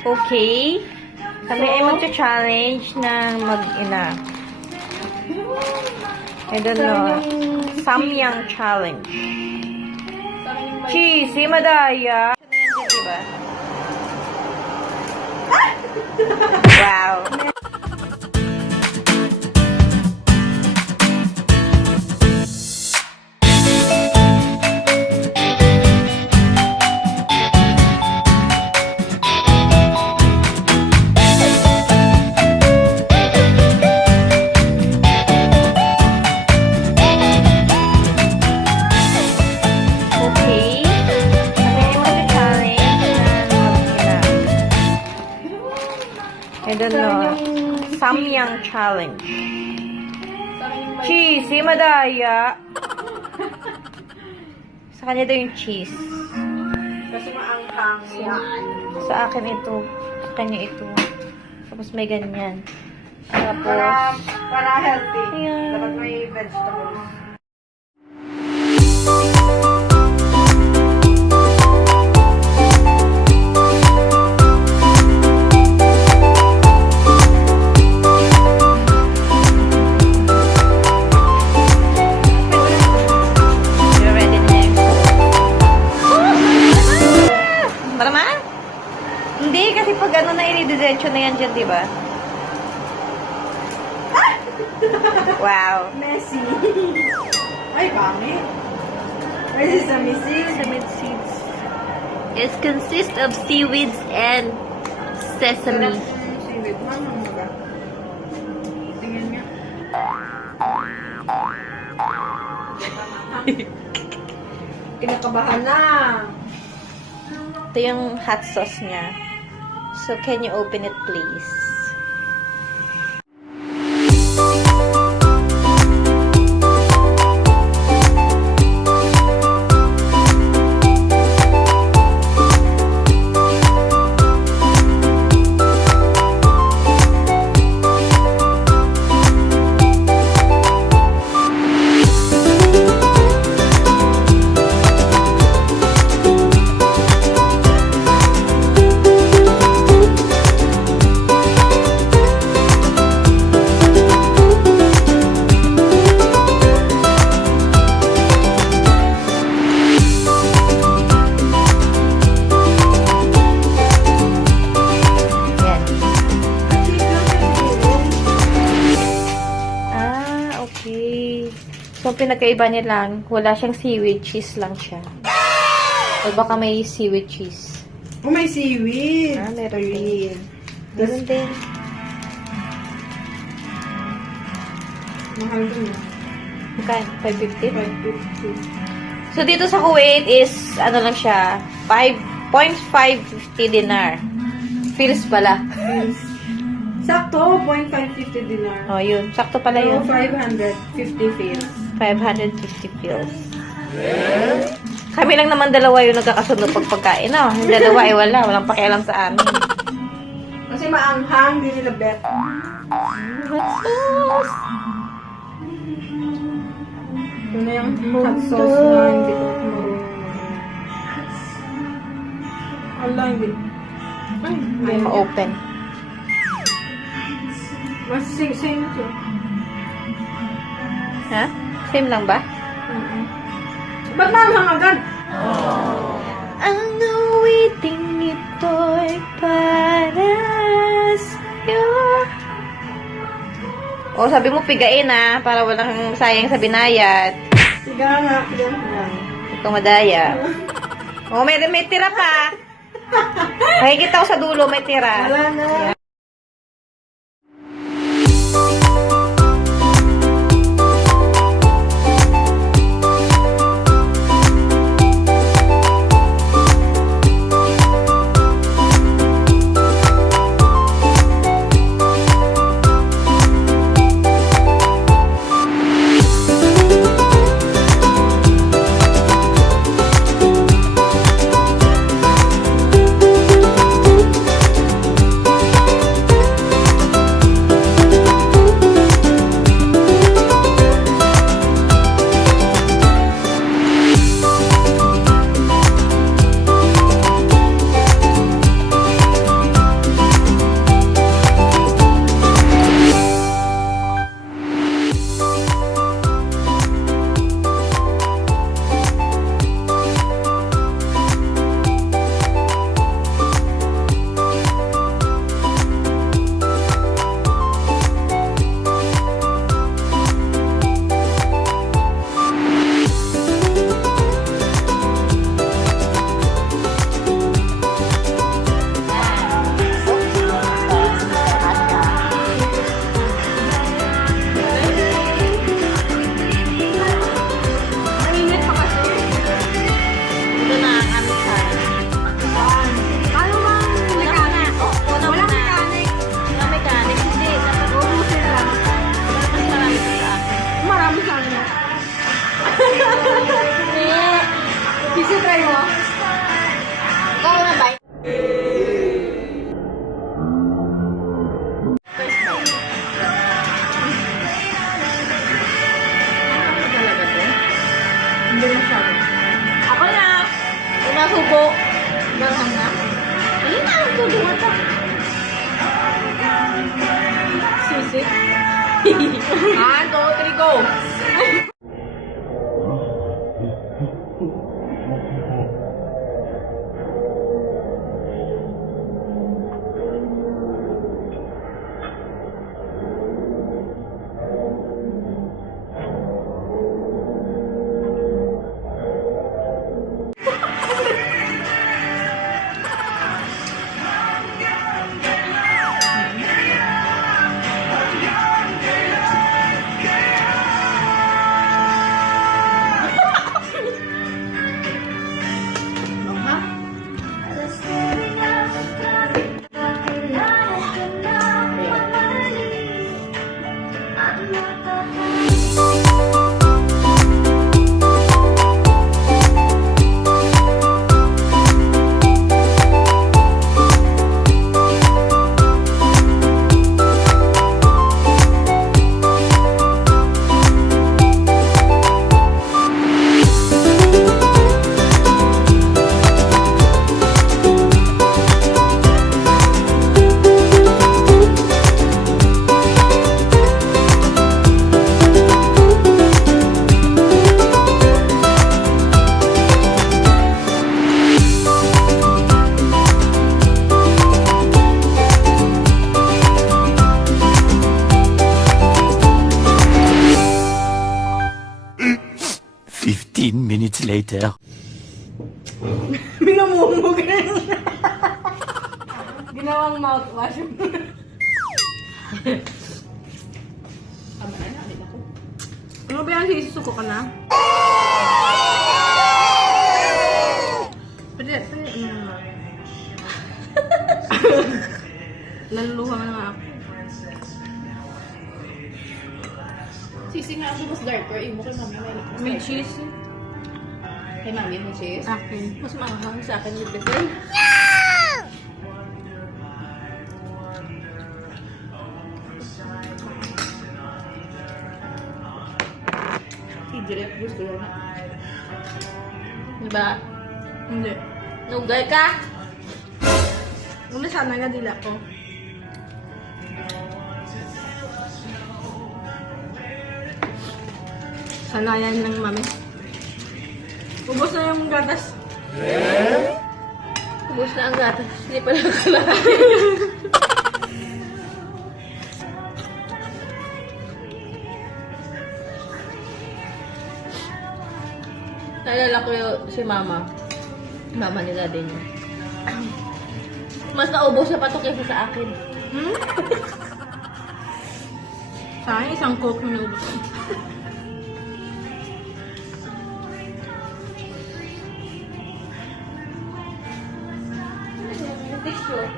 Okay. Kami ay magcha-challenge ng mag-ina. I don't know. Samyang challenge. Cheese, si Madaya. Diba? Wow. I don't know. Samyang challenge. Cheese, si Madaya. Sa kanya daw yung cheese. Kasi maanghang yan. Sa akin ito. Sa kanya ito. Tapos may ganyan. Tapos, Para healthy. Ayan. Dapat may vegetables. you're ready next. Marama? Hindi, kasi pag ano na inidiretso na yan dyan, diba? Wow. Messy. Ay, pangit. This is a messy. Sesame seeds. It consists of seaweeds and sesame. Seaweed. Mama mo ba? Tingnan niya. Kinakabahan na. Ito yung hot sauce niya. So, can you open it, please? Yan. Okay. So, pinagkaiba niya lang, wala siyang seaweed, cheese lang siya. O baka may seaweed cheese. Oh, may seaweed. Meron din. Green. Meron din. Mahal din. Magkano? 550? 550. So, dito sa Kuwait is, ano lang siya, 5.550 dinar. Fils pala. Sakto, 0.550 dinar. Oh, yun. Sakto pala So, yun. 550 fils. 550 fils. Kami lang naman dalawa yung nagkakasunod pag pagkain, no? Yung dalawa ay wala. Walang pakialam sa amin. Kasi maanghang, di nila bet. Hot sauce! Ito na yung hot sauce na hindi ko marunong. Wala, hindi. Ay, Hindi ma-open. Mas sing-sing ito. Ha? Same lang ba? Ba't maanghang agad? Ang awiting ito'y para sa'yo. O, sabi mo pigain, para walang sayang sa binayat. Siga nga, yan. Ikaw madaya. O, may tira pa. Makikita ko sa dulo, may tira. Wala na. Minutes later. Minamumog na Ginawang mouthwash. Ano ba yan? Sisusuko ka na? Pwede, Laluluha mo na nga ako. Sisi nga ako mas darker. Imo kay mami may likas. May cheese. Kay mami may cheese. Akin. Mas maanghang sa akin yung bitter. Si Direk gusto yan. Diba? Hindi. Nugay ka? Una sana nga dila ko. Sana yan ng mami. Ubos na yung gatas. Ubus na ang gatas. Hindi pa lang kalahati. Naalala ko si mama. Mama nila din yun. Mas naubos na pa to kaysa sa akin. Hmm? Sa akin, isang coke na naubos. Tissue.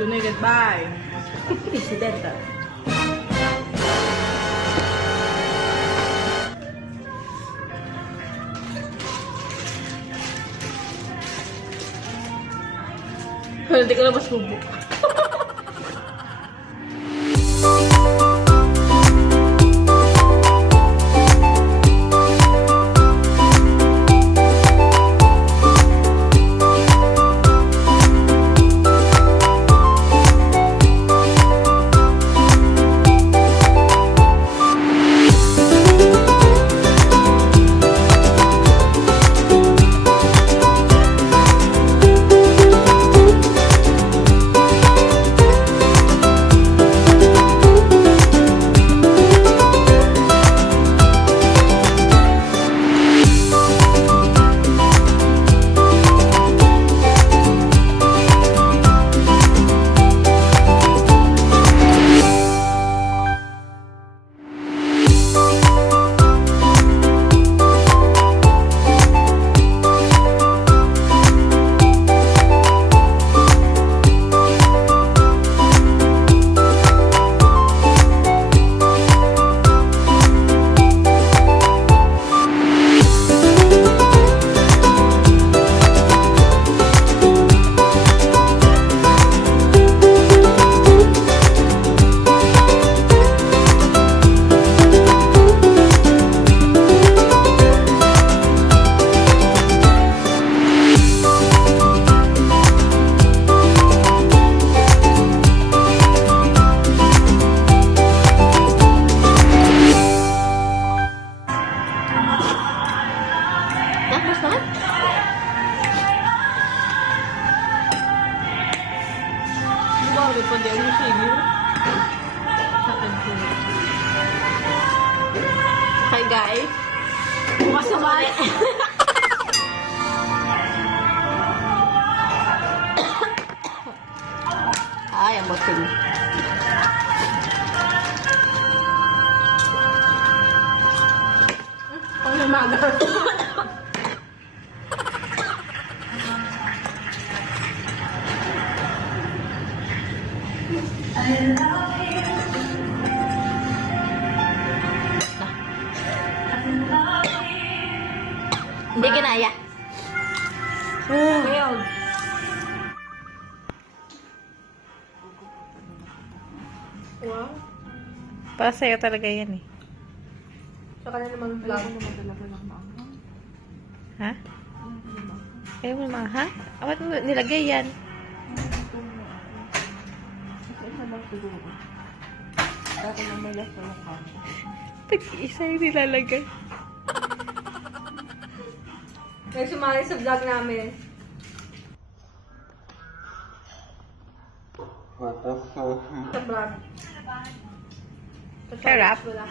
Good night, goodbye. Incidental. Hindi ko na masubok. pa din yung sige. Okay guys. Bukas naman. Ay, ang boting. Ang lumaga. Hindi kinaya. Ngayon. Wow. Para sa'yo talaga yan eh. Saka na naman vlog. Ha? Ayaw mo naman, ha? Bakit mo nilagay yan? Isa yung nilalagay. May sumali sa vlog namin. Sa vlog. Sarap. Wala.